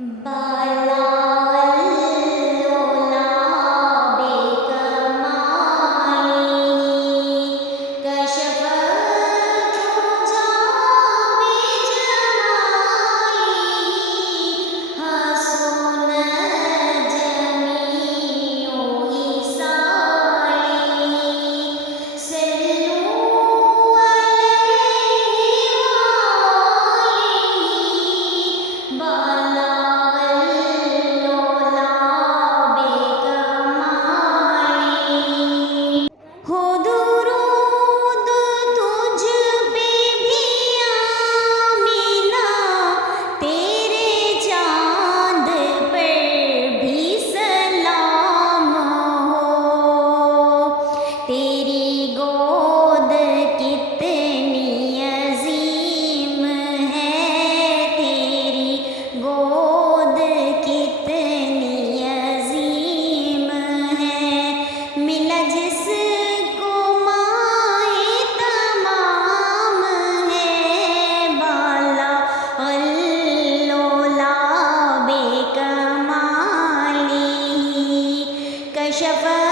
बाला लोला बेकमाली कशफ तुझा बेजमाली हसून जमीओ हिसाली सल्लू अलैहि बाला हो दुरूद तुझ पे भी आमीना तेरे चाँद पर भी सलाम हो तेरी गोद कितनी अजीम है तेरी गोद कितनी अजीम है मिला जिसको माए तमाम है बाला अल्लोला बेकमाली कशफ